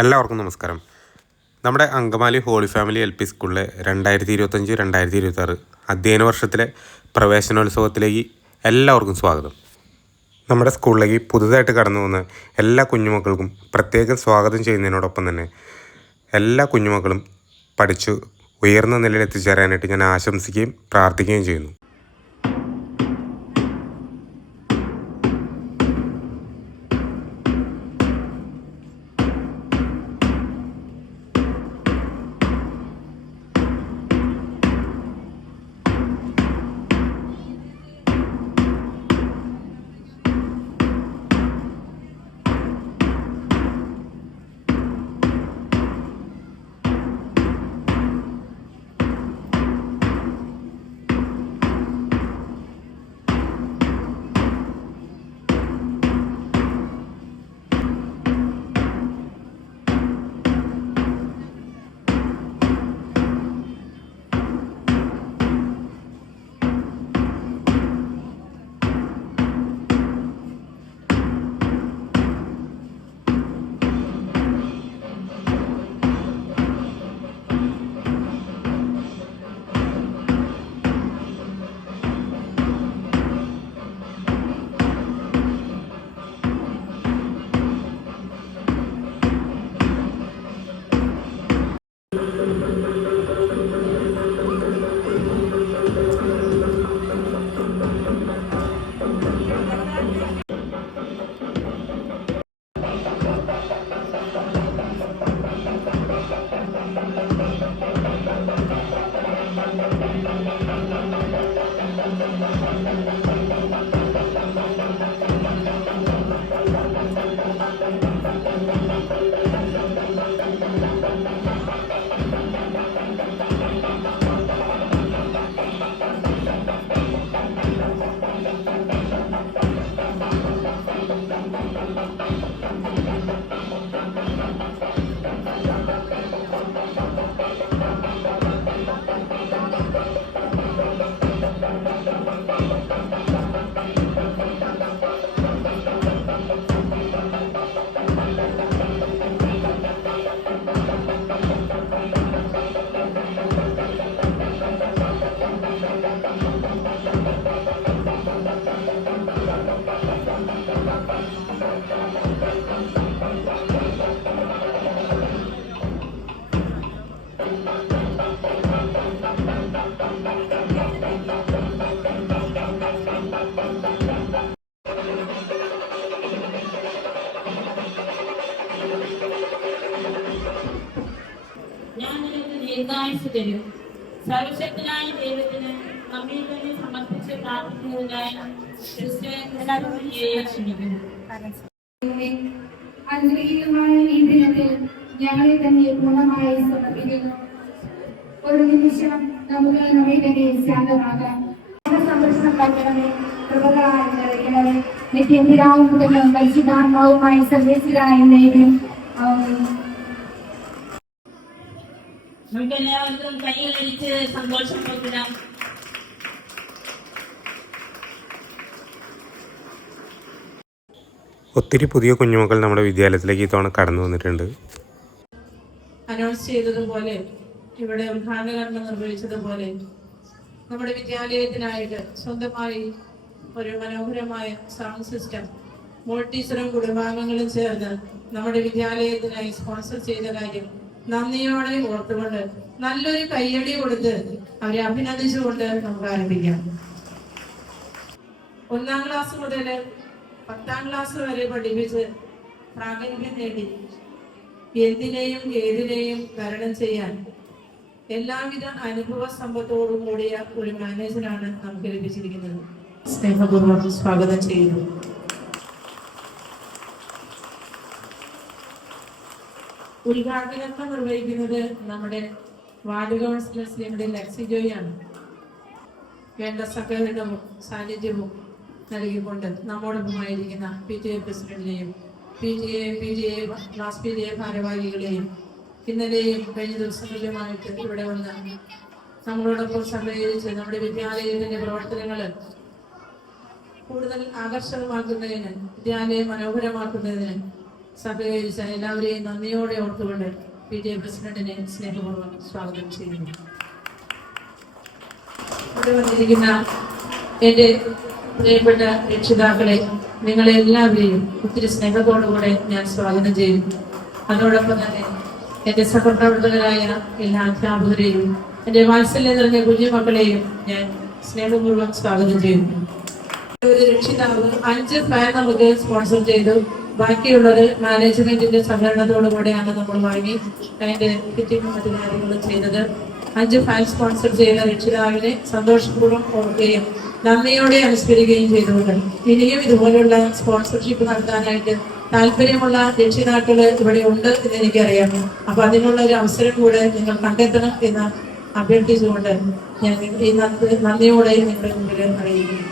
എല്ലാവർക്കും നമസ്കാരം. നമ്മുടെ Angamaly holy family L P സ്കൂളിലെ രണ്ടായിരത്തി ഇരുപത്തഞ്ച് രണ്ടായിരത്തി ഇരുപത്താറ് അധ്യയന വർഷത്തിലെ പ്രവേശനോത്സവത്തിലേക്ക് എല്ലാവർക്കും സ്വാഗതം. നമ്മുടെ സ്കൂളിലേക്ക് പുതുതായിട്ട് കടന്നു വന്ന എല്ലാ കുഞ്ഞുമക്കൾക്കും പ്രത്യേകം സ്വാഗതം ചെയ്യുന്നതിനോടൊപ്പം തന്നെ എല്ലാ കുഞ്ഞുമക്കളും പഠിച്ചു ഉയർന്ന നിലയിൽ എത്തിച്ചേരാനായിട്ട് ഞാൻ ആശംസിക്കുകയും പ്രാർത്ഥിക്കുകയും ചെയ്യുന്നു. അനുഗ്രഹീതമായ ഈ ദിനത്തിൽ ഞങ്ങളെ തന്നെ പൂർണമായി സമർപ്പിക്കുന്നു. ഒരു നിമിഷം നമുക്ക് നമ്മെ തന്നെ ശാന്തമാകാം സംരക്ഷണം നൽകണമേ. കൃപകളായി നിറയ്ക്കണമേ. നിത്യന്തിരാവും മുതലും പരിശുദ്ധാത്മാവുമായി സർവേശ്വരായി നേരും നമുക്ക് എല്ലാവർക്കും കൈകളടിച്ച് സന്തോഷം പങ്കിടാം. ഒത്തിരി പുതിയ കുഞ്ഞുമക്കൾ നമ്മുടെ വിദ്യാലയത്തിലേക്ക് ഇത്തവണ കടന്നു വന്നിട്ടുണ്ട്. അനൗൺസ് ചെയ്തതുപോലെ ഇവിടെ ഉദ്ഘാടനം നിർവഹിച്ചതുപോലെ നമ്മുടെ വിദ്യാലയത്തിനായിട്ട് സ്വന്തമായി ഒരു മനോഹരമായ സൗണ്ട് സിസ്റ്റം മോൾട്ടീച്ചറും കുടുംബാംഗങ്ങളും ചേർന്ന് നമ്മുടെ വിദ്യാലയത്തിനായി സ്പോൺസർ ചെയ്ത കാര്യം നന്ദിയോടെ ഓർത്തുകൊണ്ട് നല്ലൊരു കയ്യടി കൊടുത്ത് അവരെ അഭിനന്ദിച്ചുകൊണ്ട് നമുക്ക് ആരംഭിക്കാം. ഒന്നാം ക്ലാസ് മുതൽ പത്താം ക്ലാസ് വരെ പഠിപ്പിച്ച് പ്രാഗൽഭ്യം നേടി. എന്തിനേയും ഏതിനേയും തരണം ചെയ്യാൻ എല്ലാവിധ അനുഭവ സമ്പത്തോടും കൂടിയ ഒരു മാനേജറാണ് നമുക്ക് ലഭിച്ചിരിക്കുന്നത്. സ്നേഹപൂർവം സ്വാഗതം ചെയ്യുന്നു. ഉദ്ഘാടനത്തെ നിർവഹിക്കുന്നത് നമ്മുടെ വാർഡ് കൗൺസിലർ ശ്രീമതി ലക്സി ജോയാണ് വേണ്ട സഹകരണവും സാന്നിധ്യവും നൽകിക്കൊണ്ട് നമ്മോടൊപ്പമായിരിക്കുന്ന P T A പ്രസിഡന്റിനെയും P T A P T A class P T A ഭാരവാഹികളെയും ഇന്നലെയും കഴിഞ്ഞ ദിവസങ്ങളിലുമായിട്ട് ഇവിടെ വന്ന് നമ്മളോടൊപ്പം സഹകരിച്ച് നമ്മുടെ വിദ്യാലയത്തിന്റെ പ്രവർത്തനങ്ങൾ കൂടുതൽ ആകർഷകമാക്കുന്നതിന് വിദ്യാലയം മനോഹരമാക്കുന്നതിന് സഹകരിച്ച എല്ലാവരെയും നന്ദിയോടെ ഓർത്തുകൊണ്ട് പി ടി എ പ്രസിഡന്റിനെ സ്നേഹപൂർവം സ്വാഗതം ചെയ്യുന്നു. ഇവിടെ വന്നിരിക്കുന്ന എന്റെ പ്രിയപ്പെട്ട രക്ഷിതാക്കളെ നിങ്ങളെ എല്ലാവരെയും ഒത്തിരി സ്നേഹത്തോടുകൂടെ ഞാൻ സ്വാഗതം ചെയ്യുന്നു. അതോടൊപ്പം തന്നെ എന്റെ സഹപ്രവർത്തകരായ എല്ലാ അധ്യാപകരെയും എന്റെ വാത്സല്യം നിറഞ്ഞ കുഞ്ഞുമക്കളെയും ഞാൻ സ്നേഹപൂർവം സ്വാഗതം ചെയ്യുന്നു. ഒരു രക്ഷിതാവ് അഞ്ച് ഫാൻ നമുക്ക് സ്പോൺസർ ചെയ്തു. ബാക്കിയുള്ളത് മാനേജ്മെന്റിന്റെ സഹകരണത്തോടുകൂടെയാണ് നമ്മൾ വാങ്ങി അതിന്റെ കിറ്റിംഗ് മറ്റു കാര്യങ്ങളും ചെയ്തത്. അഞ്ച് ഫാൻ സ്പോൺസർ ചെയ്ത രക്ഷിതാവിനെ സന്തോഷപൂർവം ഓർക്കുകയും നന്ദിയോടെ അനുസ്മരിക്കുകയും ചെയ്തുകൊണ്ട് ഇനിയും ഇതുപോലുള്ള സ്പോൺസർഷിപ്പ് നടത്താനായിട്ട് താല്പര്യമുള്ള രക്ഷിതാക്കൾ ഇവിടെ ഉണ്ട് എന്ന് എനിക്കറിയാം. അപ്പൊ അതിനുള്ള ഒരു അവസരം കൂടെ നിങ്ങൾ കണ്ടെത്തണം എന്ന് അഭ്യർത്ഥിച്ചുകൊണ്ട് ഞാൻ ഈ നന്ദി നന്ദിയോടെ നിങ്ങളുടെ മുമ്പിൽ അറിയിക്കുന്നു.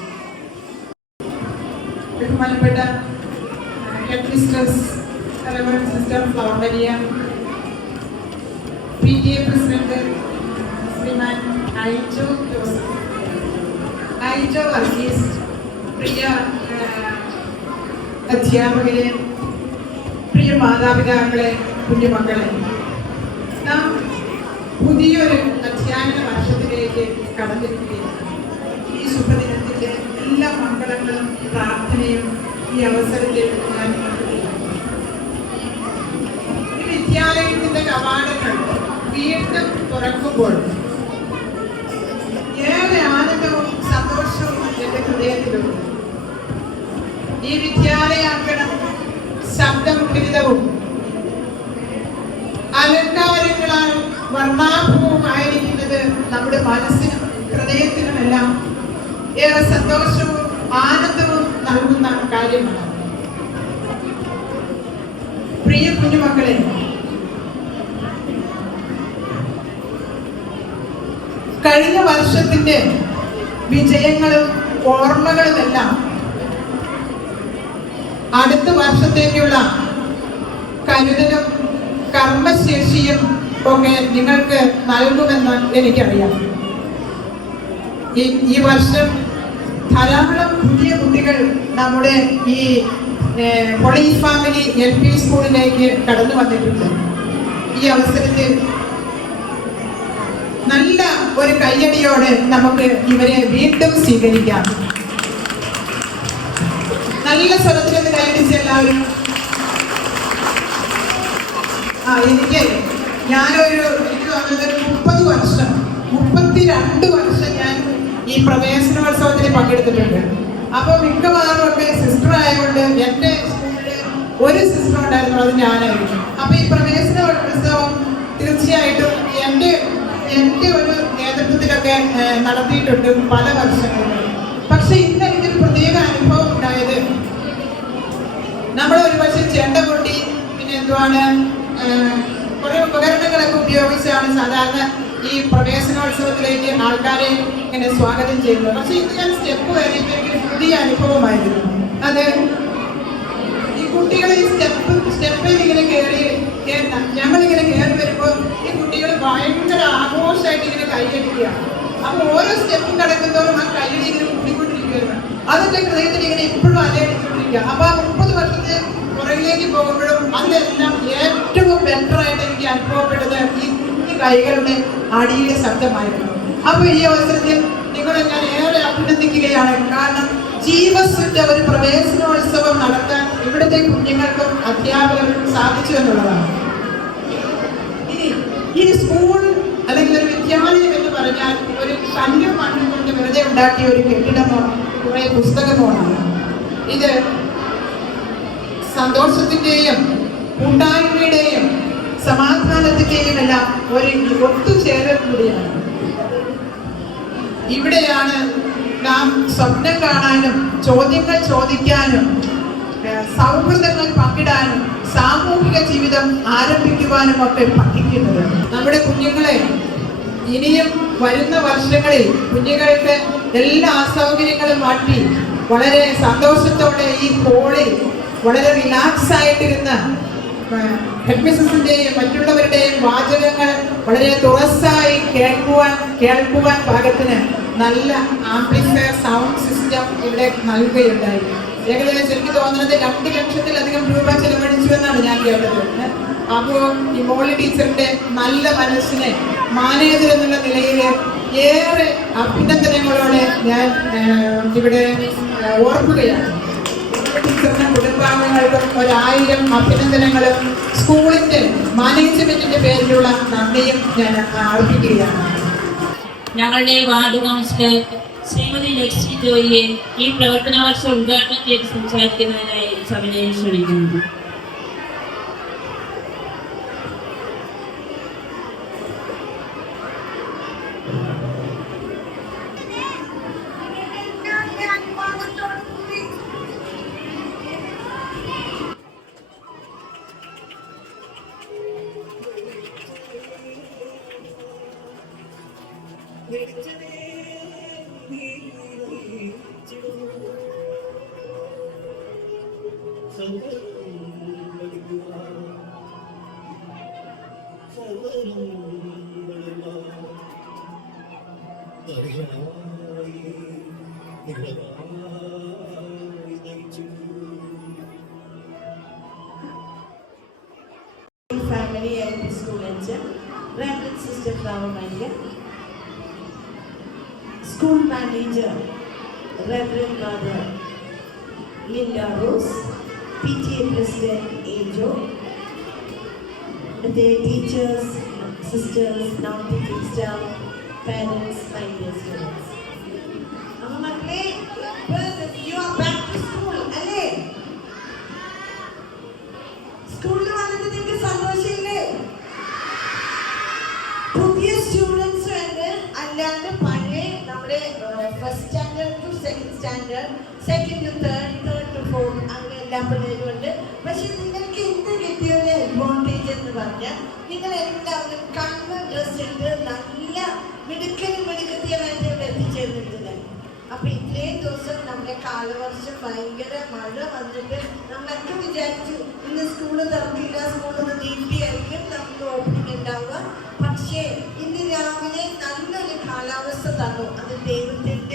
P T A president Shriman Aijo Joseph. Aijo Varghese പ്രിയ അധ്യാപകരെ പ്രിയ മാതാപിതാക്കളെ കുഞ്ഞുമക്കളെ നാം പുതിയൊരു അധ്യയന വർഷത്തിലേക്ക് കടന്നിരിക്കുകയാണ്. ഈ ശുഭദിനത്തിന്റെ എല്ലാ മംഗളങ്ങളും പ്രാർത്ഥനയും ഈ അവസരത്തിൽ ഞാൻ വിദ്യാലയത്തിന്റെ കവാടങ്ങൾ വീണ്ടും തുറക്കുമ്പോൾ ഈ വിദ്യാലയാങ്കണം ശബ്ദമുഖരിതവും അലങ്കാരങ്ങളാൽ വർണാഭവുമായിരിക്കുന്നത് നമ്മുടെ മനസ്സിനും ഹൃദയത്തിനുമെല്ലാം. ഏറെ സന്തോഷവും ആനന്ദവും നൽകുന്ന കാര്യമാണ്. പ്രിയ കുഞ്ഞുമക്കളെ കഴിഞ്ഞ വർഷത്തിന്റെ വിജയങ്ങളും ഓർമ്മകളുമെല്ലാം അടുത്ത വർഷത്തേക്കുള്ള കരുതലും കർമ്മശേഷിയും ഒക്കെ നിങ്ങൾക്ക് നൽകുമെന്ന് എനിക്കറിയാം. ഈ വർഷം ധാരാളം പുതിയ കുട്ടികൾ നമ്മുടെ ഈ ഹോളി ഫാമിലി എൽ പി സ്കൂളിലേക്ക് കടന്നു വന്നിട്ടുണ്ട്. ഈ അവസരത്തിൽ നല്ല ഒരു കയ്യടിയോടെ നമുക്ക് ഇവരെ വീണ്ടും സ്വീകരിക്കാം. നല്ല സ്വരത്തിലൊന്ന് കൈയടിച്ച് എല്ലാവരും. ആ എനിക്ക് ഞാനൊരു എനിക്ക് തോന്നുന്നത് മുപ്പത് വർഷം മുപ്പത്തിരണ്ട് വർഷം ഞാൻ ഈ പ്രവേശനോത്സവത്തിൽ പങ്കെടുത്തിട്ടുണ്ട്. അപ്പൊ മിക്കവാറും ഒക്കെ സിസ്റ്റർ ആയതുകൊണ്ട് എന്റെ സ്കൂളിൽ ഒരു സിസ്റ്റർ ഉണ്ടായിരുന്നു അത് ഞാനായിരുന്നു അപ്പൊ ഈ പ്രവേശനോത്സവം തീർച്ചയായിട്ടും എന്റെ എന്റെ ഒരു നേതൃത്വത്തിലൊക്കെ നടത്തിയിട്ടുണ്ട് പല വർഷങ്ങളും പക്ഷെ ഇന്ന് എനിക്കൊരു പ്രത്യേക അനുഭവം നമ്മൾ ഒരു പക്ഷേ ചെണ്ട കൊട്ടി പിന്നെ എന്തുവാണ് കുറെ ഉപകരണങ്ങളൊക്കെ ഉപയോഗിച്ചാണ് സാധാരണ ഈ പ്രവേശനോത്സവത്തിലേക്ക് ആൾക്കാരെ ഇങ്ങനെ സ്വാഗതം ചെയ്യുന്നത്. പക്ഷെ ഇത് ഞാൻ സ്റ്റെപ്പ് കയറിയപ്പോൾ എനിക്കൊരു പുതിയ അനുഭവമായിരുന്നു. അത് ഈ കുട്ടികൾ ഈ സ്റ്റെപ്പ് സ്റ്റെപ്പിൽ ഇങ്ങനെ കയറി ഞങ്ങളിങ്ങനെ കയറി വരുമ്പോൾ ഈ കുട്ടികൾ ഭയങ്കര ആഘോഷമായിട്ട് ഇങ്ങനെ കൈയടിക്കുകയാണ്. അപ്പൊ ഓരോ സ്റ്റെപ്പും കിടക്കുന്നതോറും ആ കൈയടി ഇങ്ങനെ കൂടിക്കൊണ്ടിരിക്കുകയാണ്. അതൊക്കെ ഹൃദയത്തിൽ ഇങ്ങനെ ഇപ്പോഴും അലയടിക്കൊണ്ടിരിക്കുക അപ്പൊ ആ മുപ്പത് വർഷത്തെ പുറകിലേക്ക് പോകുമ്പോഴും അതിലെല്ലാം ഏറ്റവും ബെറ്റർ ആയിട്ട് എനിക്ക് അനുഭവപ്പെട്ടത് ഈ കുഞ്ഞു കൈകളുടെ അടിയിലെ ശബ്ദമായിരുന്നു. അപ്പൊ ഈ അവസരത്തിൽ നിങ്ങളെ ഞാൻ ഏറെ അഭിനന്ദിക്കുകയാണ്. കാരണം ജീവസിന്റെ ഒരു പ്രവേശനോത്സവം നടത്താൻ ഇവിടുത്തെ കുഞ്ഞുങ്ങൾക്കും അധ്യാപകർക്കും സാധിച്ചു എന്നുള്ളതാണ്. ഇനി ഈ സ്കൂൾ അല്ലെങ്കിൽ ഒരു വിദ്യാലയം എന്ന് പറഞ്ഞാൽ ഒരു കല്ലും മണ്ണും കൊണ്ട് വെറുതെ ഉണ്ടാക്കിയ ഒരു കെട്ടിടമോ കുറെ പുസ്തകമോ ആണ്. ഇത് സന്തോഷത്തിന്റെയും കൂട്ടായ്മയുടെയും സമാധാനത്തിന്റെയും എല്ലാം ഒരു ഒത്തുചേരൽ കൂടിയാണ്. ഇവിടെയാണ് നാം സ്വപ്നം കാണാനും ചോദ്യങ്ങൾ ചോദിക്കാനും സൗഹൃദങ്ങൾ പങ്കിടാനും സാമൂഹിക ജീവിതം ആരംഭിക്കുവാനും ഒക്കെ പഠിക്കുന്നത് നമ്മുടെ കുഞ്ഞുങ്ങളെ ഇനിയും വരുന്ന വർഷങ്ങളിൽ കുഞ്ഞുങ്ങൾക്ക് എല്ലാ അസൗകര്യങ്ങളും മാറ്റി വളരെ സന്തോഷത്തോടെ ഈ ഹോളിൽ വളരെ റിലാക്സ് ആയിട്ടിരുന്ന് ഹെഡ് മിസ്സസിന്റെയും മറ്റുള്ളവരുടെയും വാചകങ്ങൾ വളരെ തുറസായി കേൾക്കുവാൻ കേൾക്കുവാൻ പാകത്തിന് നല്ല ആംപ്ലിഫയർ സൗണ്ട് സിസ്റ്റം ഇവിടെ നൽകുകയുണ്ടായി. ഏകദേശം എനിക്ക് തോന്നുന്നത് രണ്ട് ലക്ഷത്തിലധികം രൂപ ചെലവഴിച്ചു എന്നാണ് ഞാൻ കേട്ടത്. അപ്പോൾ ഈ മോളി ടീച്ചറിന്റെ നല്ല മനസ്സിനെ മാനേജർ എന്നുള്ള നിലയിൽ ഏറെ അഭിനന്ദനങ്ങളോടെ ഞാൻ ഇവിടെ ഓർക്കുകയാണ്. കുടുംബാംഗങ്ങൾക്കും ഒരായിരം അഭിനന്ദനങ്ങളും. സ്കൂളിന്റെ മാനേജ്മെന്റിന്റെ പേരിലുള്ള നന്ദിയും ഞാൻ അർപ്പിക്കുകയാണ്. ഞങ്ങളുടെ വാർഡ് കൗൺസിലർ ശ്രീമതി ലക്ഷ്മി ജോയിയെ ഈ പ്രവർത്തന വർഷം ഉദ്ഘാടനം ചെയ്ത് സംസാരിക്കുന്നതിനായി സഭയെ ക്ഷണിക്കുന്നു. Sister Flower Maria, School Manager, Reverend Mother Linda Rose, PTA President Angel, the teachers, sisters, non-teaching staff, parents, my dear students. അമ്മ Standard second third third to fourth അങ്ങനെ എല്ലാ പിള്ളേരും ഉണ്ട് പക്ഷെ നിങ്ങൾക്ക് എന്ത് കിട്ടിയ ഒരു അഡ്വാന്റേജ് എന്ന് പറഞ്ഞാൽ നിങ്ങൾ എല്ലാവരും കണ്ണ് ഡ്രസ് ഇട്ട് നല്ല മിടുക്കനും മിടുക്കത്തിയായിട്ട് എത്തിച്ചേർന്നിട്ടുണ്ട്. അപ്പൊ ഇത്രയും ദിവസം നമ്മുടെ കാലവർഷം ഭയങ്കര മഴ വന്നിട്ട് നമ്മളൊക്കെ വിചാരിച്ചു ഇന്ന് സ്കൂൾ തുറക്കില്ല സ്കൂളിൽ നീട്ടിയായിരിക്കും നമുക്ക് ഓപ്പണിംഗ് ഉണ്ടാവുക. പക്ഷേ ഇന്ന് രാവിലെ നല്ലൊരു കാലാവസ്ഥ തന്നു. അത് ദൈവത്തിന്റെ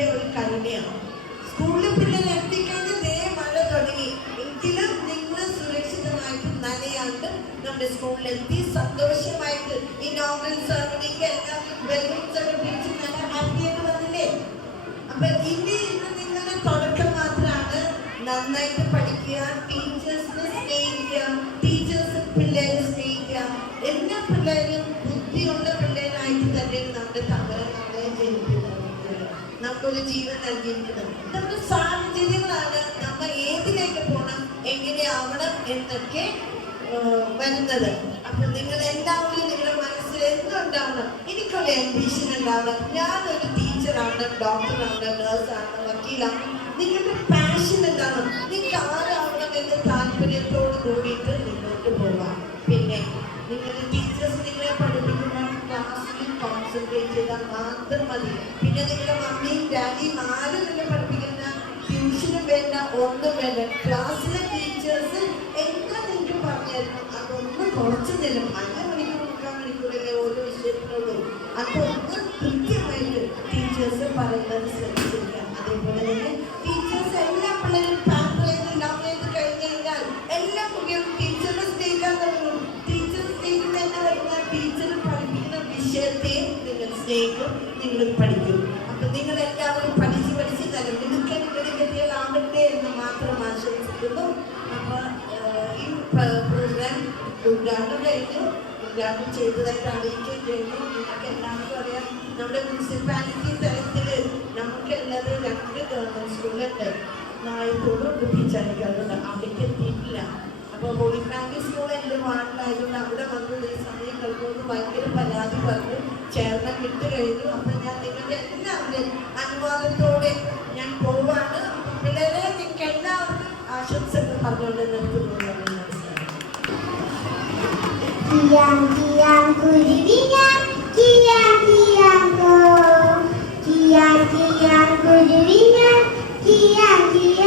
നമ്മുടെ സ്കൂളിൽ എത്തി സന്തോഷമായിട്ട് ഈ നോവൽ സെറമണിക്ക് എല്ലാവരും ബലൂൺസ് ഒക്കെ പിടിച്ച് നല്ല ഹാപ്പിയായിട്ട് വന്നില്ലേ? അപ്പൊ ഇനി ഇന്ന് നിങ്ങളുടെ തുടക്കം മാത്രമാണ് നന്നായിട്ട് പഠിക്കുക ടീച്ചേഴ്സിനെ സ്നേഹിക്കുക ടീച്ചേഴ്സ് പിള്ളേരെ സ്നേഹിക്കുക. എല്ലാ പിള്ളേരും ബുദ്ധിയുള്ള പിള്ളേരായിട്ട് തന്നെ നമ്മുടെ തങ്ങളെ ജനിക്കുന്നത് നമുക്കൊരു ജീവൻ നൽകിയിരിക്കുന്നത്. നമ്മുടെ സാഹചര്യങ്ങളാണ് നമ്മൾ ഏതിലേക്ക് പോകണം എങ്ങനെയാവണം എന്നൊക്കെ വരുന്നത്. അപ്പൊ നിങ്ങൾ എല്ലാവരും നിങ്ങളുടെ മനസ്സിൽ എന്തുണ്ടാവണം? എനിക്കുള്ള അംബീഷൻ ഉണ്ടാവണം ഞാനൊരു ടീച്ചറാണ് ഡോക്ടറാണ് നേഴ്സാണ് വക്കീലാണ്. നിങ്ങളുടെ പാഷൻ എന്താണ്? നിങ്ങൾക്ക് ആരാവണം എന്ന താല്പര്യത്തോട് കൂടിയിട്ട് മുന്നോട്ട് പോകാം. പിന്നെ നിങ്ങളുടെ ടീച്ചേഴ്സ് നിങ്ങളെ പഠിപ്പിക്കുന്ന ക്ലാസ്സിൽ കോൺസെൻട്രേറ്റ് ചെയ്താൽ മാത്രം മതി. പിന്നെ നിങ്ങളുടെ മമ്മിയും ഡാഡിയും ആരും നിങ്ങളെ പഠിപ്പിക്കുന്ന ട്യൂഷനും വേണ്ട ഒന്നും വേണ്ട. ക്ലാസ്സിലെ ടീച്ചേഴ്സ് നിങ്ങൾക്ക് പറഞ്ഞു കുറച്ച് നേരം അര മണിക്കൂർ മുക്കാൽ മണിക്കൂറല്ലേ ഓരോ വിഷയത്തിനുള്ളൂ അതൊന്ന് കൃത്യമായിട്ട് ടീച്ചേഴ്സ് പറയുന്നത് ശ്രദ്ധിച്ചിരിക്കുക. അതേപോലെ തന്നെ ടീച്ചേഴ്സ് എല്ലാ പിള്ളേരും പാമ്പർ ചെയ്ത് ലവ് ചെയ്ത് കഴിഞ്ഞ് കഴിഞ്ഞാൽ എല്ലാ കുട്ടികളും ടീച്ചറിനെ സ്നേഹിക്കാൻ തുടങ്ങും. ടീച്ചർ ടീച്ചർ പഠിപ്പിക്കുന്ന വിഷയത്തെ നിങ്ങൾ സ്നേഹിക്കും നിങ്ങൾ പഠിക്കും. അപ്പൊ നിങ്ങൾ എല്ലാവരും പഠിച്ച് പഠിച്ച് നല്ല മിടുക്കൻ മിടുക്കത്തികളാവട്ടെ എന്ന് മാത്രം ആശംസിക്കുന്നു. അപ്പൊ ഈ ഉദ്ഘാടനം കഴിഞ്ഞു. ഉദ്ഘാടനം ചെയ്തതായിട്ട് കഴിഞ്ഞു നിങ്ങൾക്ക് എല്ലാവർക്കും അറിയാം നമ്മുടെ മുനിസിപ്പാലിറ്റി തലത്തിൽ നമുക്കുള്ളത് രണ്ട് ഗവൺമെന്റ് സ്കൂളുണ്ട് നായത്തോട് കുട്ടിച്ചടിക്കാറുണ്ട് അവിടേക്ക് എത്തിയിട്ടില്ല. അപ്പോൾ ഫാമിലി സ്കൂൾ എന്റെ വാർഡിലായതുകൊണ്ട് അവിടെ വന്ന്. ഈ സമയം കളിക്കുമെന്ന് ഭയങ്കര പരാതി പറഞ്ഞു. ചേർന്ന് കിട്ടു കഴിഞ്ഞു. അപ്പം ഞാൻ നിങ്ങളുടെ എല്ലാവരും അനുവാദത്തോടെ ഞാൻ പോവാണ്. പിള്ളേരെ നിങ്ങൾക്ക് എല്ലാവർക്കും ആശംസകൾ പറഞ്ഞുകൊണ്ട് നിർത്തുന്നു. Diam-diam ku dirinya, diam-diam ku, diam-diam ku dirinya, diam-diam.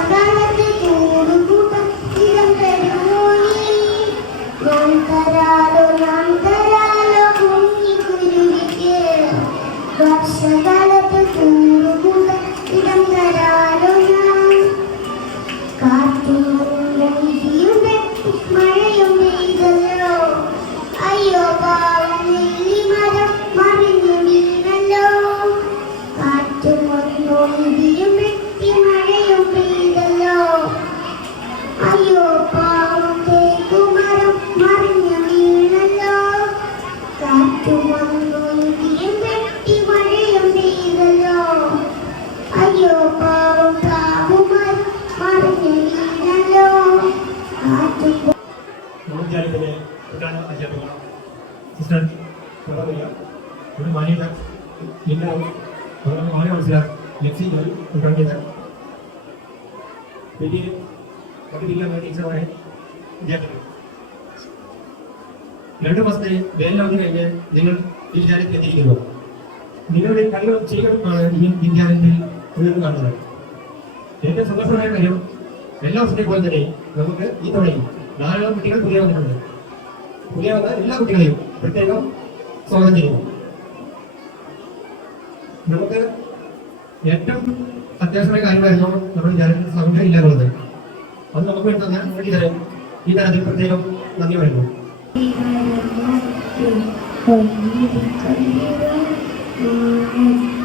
আমরা വേണ്ടവർ എന്നെ നിങ്ങൾ വിദ്യാലയത്തിൽ എത്തിയിരിക്കുന്നു നിങ്ങളുടെ കൈകളും ചെയ്കളുമാണ് ഈ വിദ്യാലയത്തിൽ ഉയർന്നു കാണുന്നത്. ഏറ്റവും സന്തോഷമായ കാര്യം എല്ലാ വർഷത്തെ പോലെ തന്നെ നമുക്ക് ഈ തവണയും ധാരാളം കുട്ടികൾ പുതിയ വന്നിട്ടുണ്ട്. പുതിയ വന്ന എല്ലാ കുട്ടികളെയും പ്രത്യേകം സ്വാഗതം ചെയ്യുന്നു. നമുക്ക് ഏറ്റവും അത്യാവശ്യമായ കാര്യമായിരുന്നു നമ്മുടെ വിദ്യാലയത്തിൽ സൗകര്യം ഇല്ല അത് നമുക്ക് വേണ്ടി തന്നെ ഈ തരത്തിൽ പ്രത്യേകം നന്ദി പറയുന്നു. Thank you.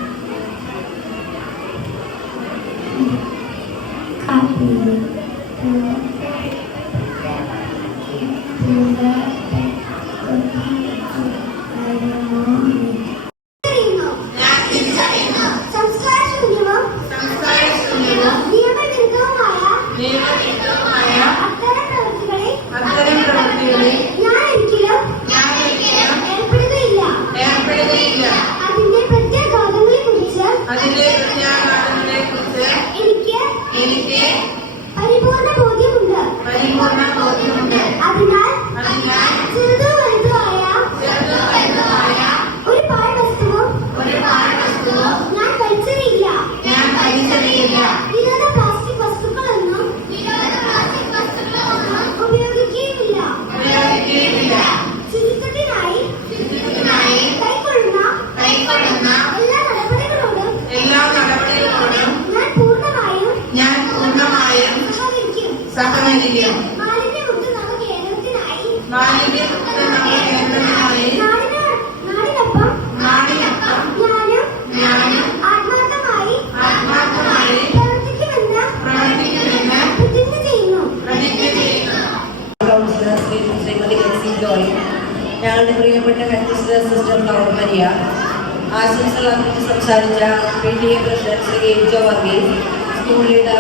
സംസാരിച്ച P T A president Shri Aijo Varghese school leader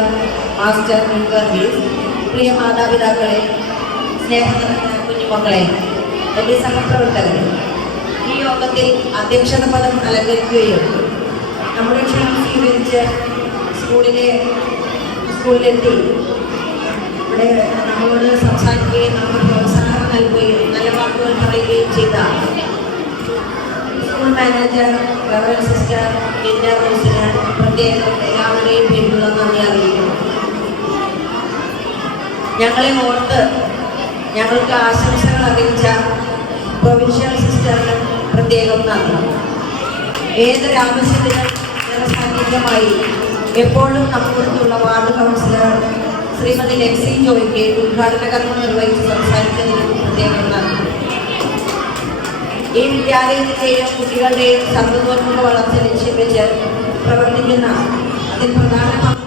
master Varghese പ്രിയ മാതാപിതാക്കളെ സ്നേഹം നിറഞ്ഞ കുഞ്ഞുമക്കളെ എന്റെ സഹപ്രവർത്തകരെ ഈ യോഗത്തിൽ അധ്യക്ഷത പദം അലങ്കരിക്കുകയും നമ്മുടെ ക്ഷണം സ്വീകരിച്ച് സ്കൂളിലെ സ്കൂളിലെത്തി. ഇവിടെ നമ്മളോട് സംസാരിക്കുകയും നമ്മൾ പ്രോത്സാഹനം നൽകുകയും നല്ല വാക്കുകൾ പറയുകയും ചെയ്ത മാനേജർ റവറൽ സിസ്റ്റർ ഇന്ത്യ റോസിന് പ്രത്യേകം എല്ലാവരുടെയും പിന്തുണ നന്ദി അറിയിക്കുന്നു. ഞങ്ങളെ ഓർത്ത് ഞങ്ങൾക്ക് ആശംസകൾ അറിയിച്ച പ്രൊവിൻഷ്യൽ സിസ്റ്ററിന് പ്രത്യേകം നന്ദി. ഏതൊരു ആവശ്യത്തിനും എപ്പോഴും നമുക്കുള്ള വാർഡ് കൗൺസിലർ ശ്രീമതി ലക്സി ജോയിക്ക് ഉദ്ഘാടന കർമ്മം നിർവഹിച്ച് സംസാരിച്ചതിന് പ്രത്യേകം നന്ദി. ഈ വിദ്യാലയത്തിന്റെയും കുട്ടികളുടെയും സർവതോന്മുഖ വളർച്ച ലക്ഷ്യം വെച്ച് പ്രവർത്തിക്കുന്ന അതിൽ പ്രധാന പങ്ക്